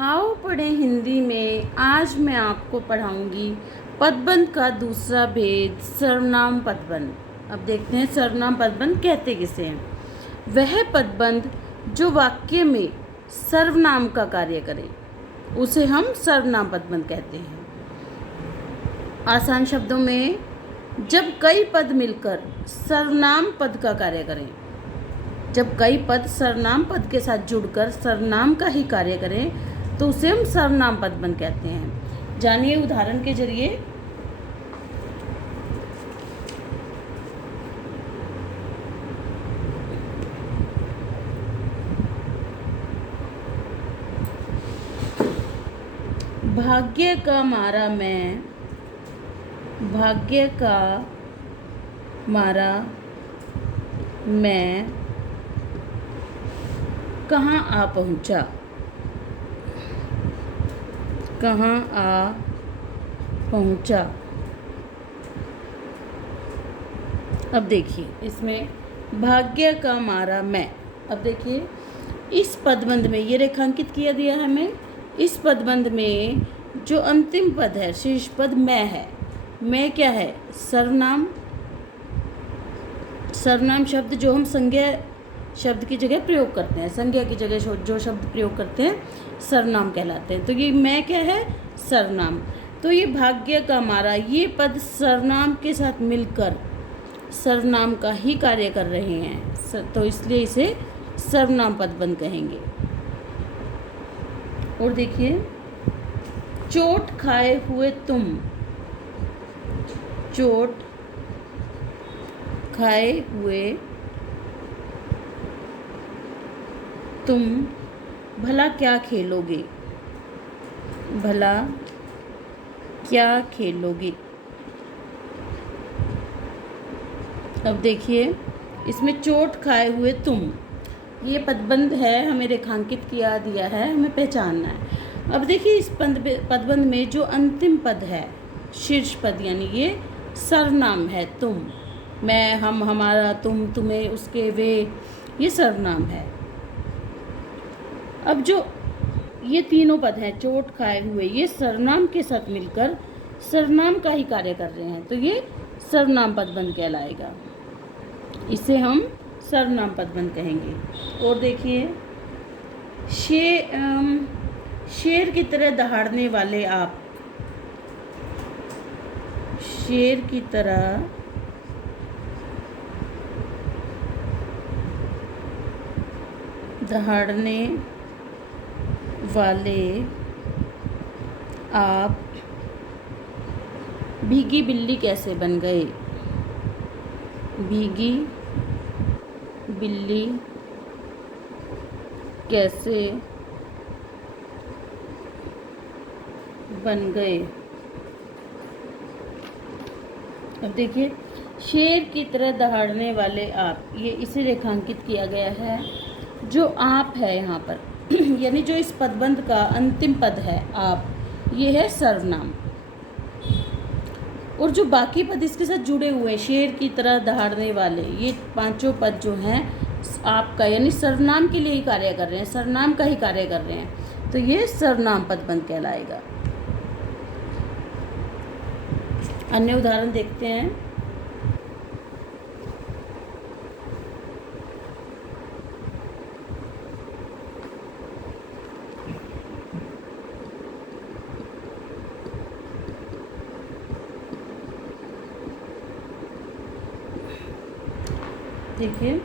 आओ पढ़ें हिंदी में। आज मैं आपको पढ़ाऊंगी पदबंध का दूसरा भेद, सर्वनाम पदबंध। अब देखते हैं सर्वनाम पदबंध कहते किसे हैं। वह पदबंध जो वाक्य में सर्वनाम का कार्य करे उसे हम सर्वनाम पदबंध कहते हैं। आसान शब्दों में, जब कई पद मिलकर सर्वनाम पद का कार्य करें, जब कई पद सर्वनाम पद के साथ जुड़कर सर्वनाम का ही कार्य करें तो उसे हम सर्वनाम पदबंध कहते हैं। जानिए उदाहरण के जरिए। भाग्य का मारा मैं, भाग्य का मारा मैं कहाँ आ पहुँचा, कहाँ आ पहुँचा। अब देखिए इसमें भाग्य का मारा मैं। अब देखिए इस पदबंध में ये रेखांकित किया दिया है हमें। इस पदबंध में जो अंतिम पद है, शीर्ष पद मैं है। मैं क्या है? सर्वनाम। सर्वनाम शब्द जो हम संज्ञा शब्द की जगह प्रयोग करते हैं, संज्ञा की जगह जो शब्द प्रयोग करते हैं सर्वनाम कहलाते हैं। तो ये मैं क्या है? सर्वनाम। तो ये भाग्य का मारा, ये पद सर्वनाम के साथ मिलकर सर्वनाम का ही कार्य कर रहे हैं, तो इसलिए इसे सर्वनाम पदबंध कहेंगे। और देखिए, चोट खाए हुए तुम, चोट खाए हुए तुम भला क्या खेलोगे, भला क्या खेलोगे। अब देखिए इसमें चोट खाए हुए तुम, ये पदबंध है, हमें रेखांकित किया दिया है, हमें पहचानना है। अब देखिए इस पदबंध में जो अंतिम पद है, शीर्ष पद, यानी ये सर्वनाम है। तुम, मैं, हम, हमारा, तुम, तुम्हें, उसके, वे, ये सर्वनाम है। अब जो ये तीनों पद हैं, चोट खाए हुए, ये सर्वनाम के साथ मिलकर सर्वनाम का ही कार्य कर रहे हैं, तो ये सर्वनाम पदबंध कहलाएगा। इसे हम सर्वनाम पदबंध कहेंगे। और देखिए, शेर की तरह दहाड़ने वाले आप, शेर की तरह दहाड़ने वाले आप भीगी बिल्ली कैसे बन गए, भीगी बिल्ली कैसे बन गए। अब देखिए, शेर की तरह दहाड़ने वाले आप, ये इसे रेखांकित किया गया है। जो आप है यहाँ पर यानी जो इस पदबंध का अंतिम पद है आप, ये है सर्वनाम। और जो बाकी पद इसके साथ जुड़े हुए, शेर की तरह दहाड़ने वाले, ये पांचों पद जो हैं आपका, यानी सर्वनाम के लिए ही कार्य कर रहे हैं, सर्वनाम का ही कार्य कर रहे हैं, तो ये सर्वनाम पदबंध कहलाएगा। अन्य उदाहरण देखते हैं। देखिए,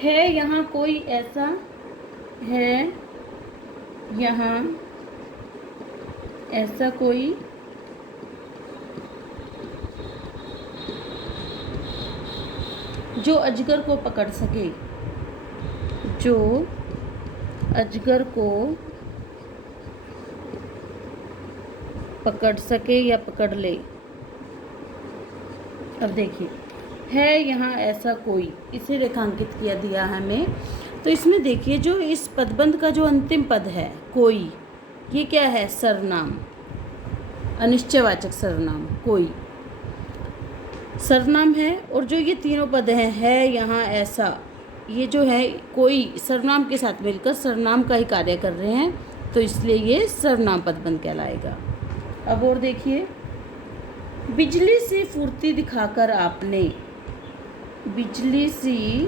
है यहाँ कोई ऐसा, है यहाँ ऐसा कोई जो अजगर को पकड़ सके, जो अजगर को पकड़ सके या पकड़ ले। अब देखिए, है यहाँ ऐसा कोई, इसे रेखांकित किया दिया है हमें। तो इसमें देखिए, जो इस पदबंध का जो अंतिम पद है कोई, ये क्या है? सर्वनाम, अनिश्चयवाचक सर्वनाम कोई सर्वनाम है। और जो ये तीनों पद हैं, है, यहाँ, ऐसा, ये जो है कोई सर्वनाम के साथ मिलकर सर्वनाम का ही कार्य कर रहे हैं, तो इसलिए ये सर्वनाम पदबंध कहलाएगा। अब और देखिए, बिजली सी फुर्ती दिखाकर आपने, बिजली सी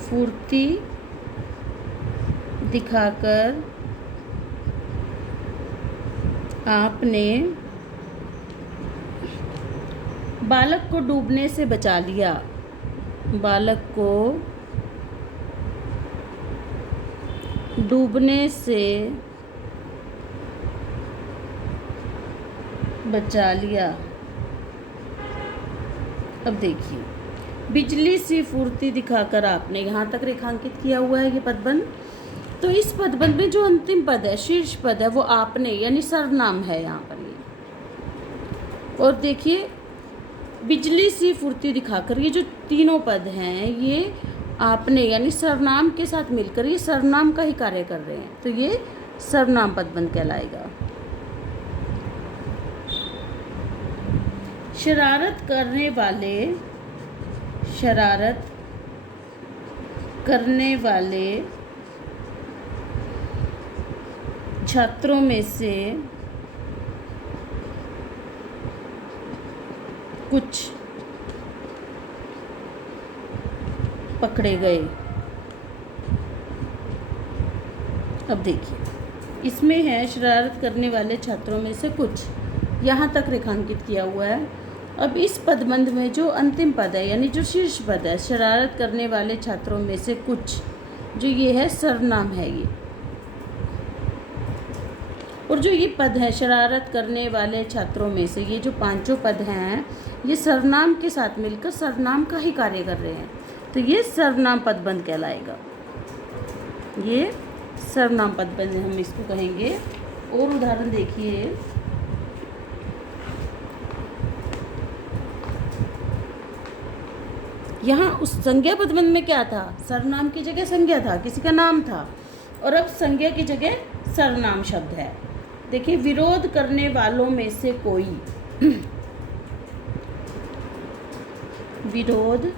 फुर्ती दिखाकर आपने बालक को डूबने से बचा लिया, बालक को डूबने से बचा लिया। अब देखिए, बिजली सी फुर्ती दिखाकर आपने, यहाँ तक रेखांकित किया हुआ है ये पदबंध। तो इस पदबंध में जो अंतिम पद है, शीर्ष पद है, वो आपने यानी सर्वनाम है यहाँ पर ये। और देखिए, बिजली सी फुर्ती दिखाकर, ये जो तीनों पद हैं ये आपने यानी सर्वनाम के साथ मिलकर ये सर्वनाम का ही कार्य कर रहे हैं, तो ये सर्वनाम पदबंध कहलाएगा। शरारत करने वाले, शरारत करने वाले छात्रों में से कुछ पकड़े गए। अब देखिए, इसमें है शरारत करने वाले छात्रों में से कुछ, यहाँ तक रेखांकित किया हुआ है। अब इस पदबंध में जो अंतिम पद है यानी जो शीर्ष पद है, शरारत करने वाले छात्रों में से कुछ, जो ये है सर्वनाम है ये। और जो ये पद है शरारत करने वाले छात्रों में से, ये जो पांचों पद हैं ये सर्वनाम के साथ मिलकर सर्वनाम का ही कार्य कर रहे हैं, तो ये सर्वनाम पदबंध कहलाएगा। ये सर्वनाम पदबंध हम इसको कहेंगे। और उदाहरण देखिए, यहाँ उस संज्ञा पदबंध में क्या था, सर्वनाम की जगह संज्ञा था, किसी का नाम था, और अब संज्ञा की जगह सर्वनाम शब्द है। देखिए, विरोध करने वालों में से कोई, विरोध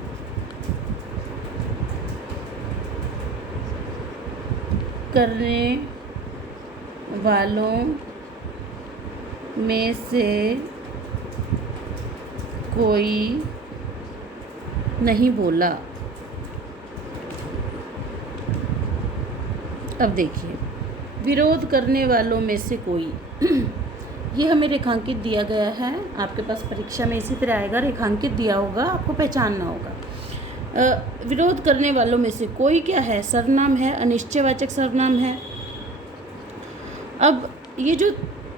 करने वालों में से कोई नहीं बोला। अब देखिए, विरोध करने वालों में से कोई, ये हमें रेखांकित दिया गया है, आपके पास परीक्षा में इसी तरह आएगा, रेखांकित दिया होगा, आपको पहचानना होगा। विरोध करने वालों में से कोई क्या है, सर्वनाम है, अनिश्चयवाचक सर्वनाम है। अब ये जो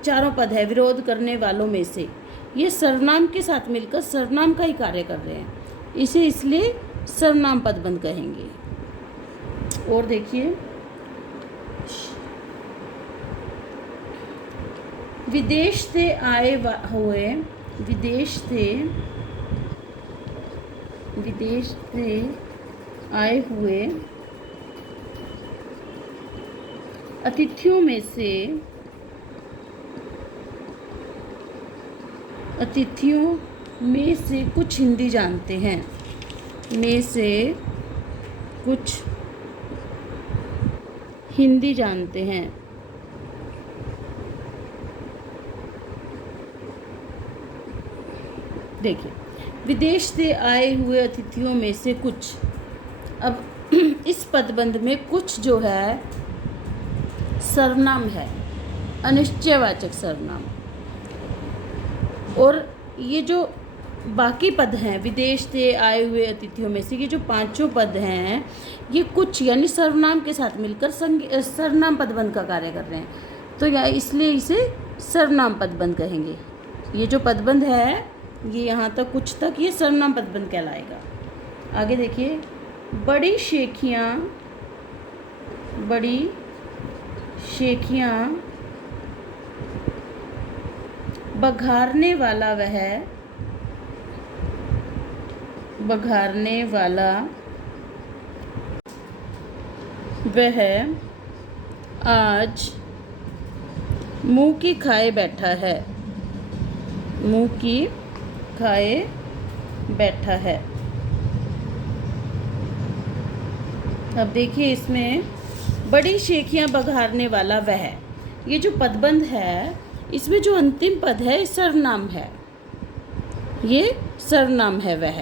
चारों पद है विरोध करने वालों में से, ये सर्वनाम के साथ मिलकर सर्वनाम का ही कार्य कर रहे हैं, इसे इसलिए सर्वनाम पदबंध कहेंगे। और देखिए, विदेश से आए हुए, विदेश से आए हुए अतिथियों में से कुछ हिंदी जानते हैं, में से कुछ हिंदी जानते हैं। देखिए, विदेश से आए हुए अतिथियों में से कुछ, अब इस पदबंध में कुछ जो है सर्वनाम है, अनिश्चयवाचक सर्वनाम। और ये जो बाकी पद हैं विदेश से आए हुए अतिथियों में से, ये जो पांचों पद हैं ये कुछ यानी सर्वनाम के साथ मिलकर सर्वनाम पदबंध का कार्य कर रहे हैं, तो या इसलिए इसे सर्वनाम पदबंध कहेंगे। ये जो पदबंध है ये यहाँ तक, कुछ तक, ये सर्वनाम पदबंध कहलाएगा। आगे देखिए, बड़ी शेखियाँ बघारने वाला वह आज मुँह की खाए बैठा है, मुँह की खाए बैठा है। अब देखिए इसमें बड़ी शेखियाँ बघारने वाला वह, ये जो पदबंध है इसमें जो अंतिम पद है सर्वनाम है, ये सर्वनाम है वह,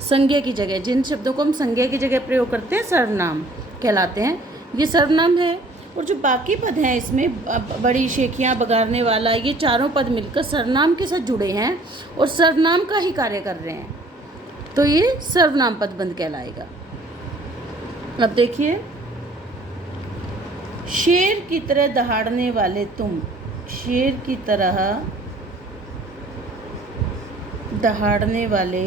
संज्ञा की जगह, जिन शब्दों को हम संज्ञा की जगह प्रयोग करते हैं सर्वनाम कहलाते हैं, ये सर्वनाम है। और जो बाकी पद हैं इसमें बड़ी शेखियाँ बघारने वाला, ये चारों पद मिलकर सर्वनाम के साथ जुड़े हैं और सर्वनाम का ही कार्य कर रहे हैं, तो ये सर्वनाम पदबंध कहलाएगा। अब देखिए, शेर की तरह दहाड़ने वाले तुम, शेर की तरह दहाड़ने वाले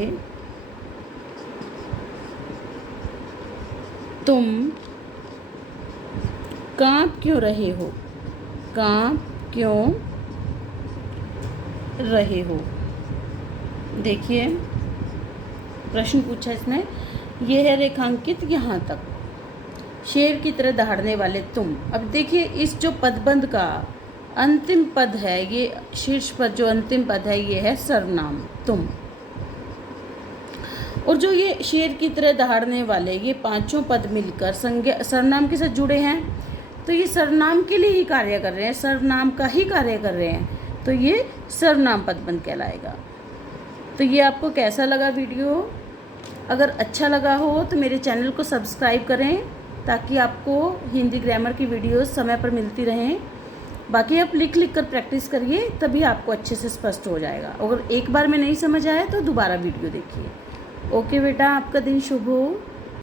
तुम कांप क्यों रहे हो, कांप क्यों रहे हो। देखिए प्रश्न पूछा इसने, ये है रेखांकित यहाँ तक, शेर की तरह दहाड़ने वाले तुम। अब देखिए इस जो पदबंध का अंतिम पद है, ये शीर्ष पद जो अंतिम पद है ये है सर्वनाम तुम, और जो ये शेर की तरह दहाड़ने वाले ये पांचों पद मिलकर संज्ञा सर्वनाम के साथ जुड़े हैं, तो ये सर्वनाम के लिए ही कार्य कर रहे हैं, सर्वनाम का ही कार्य कर रहे हैं, तो ये सर्वनाम पदबंध कहलाएगा। तो ये आपको कैसा लगा वीडियो? अगर अच्छा लगा हो तो मेरे चैनल को सब्सक्राइब करें ताकि आपको हिंदी ग्रामर की वीडियोस समय पर मिलती रहें। बाकी आप लिख कर प्रैक्टिस करिए, तभी आपको अच्छे से स्पष्ट हो जाएगा। अगर एक बार में नहीं समझ आया तो दोबारा वीडियो देखिए। ओके बेटा, आपका दिन शुभ हो।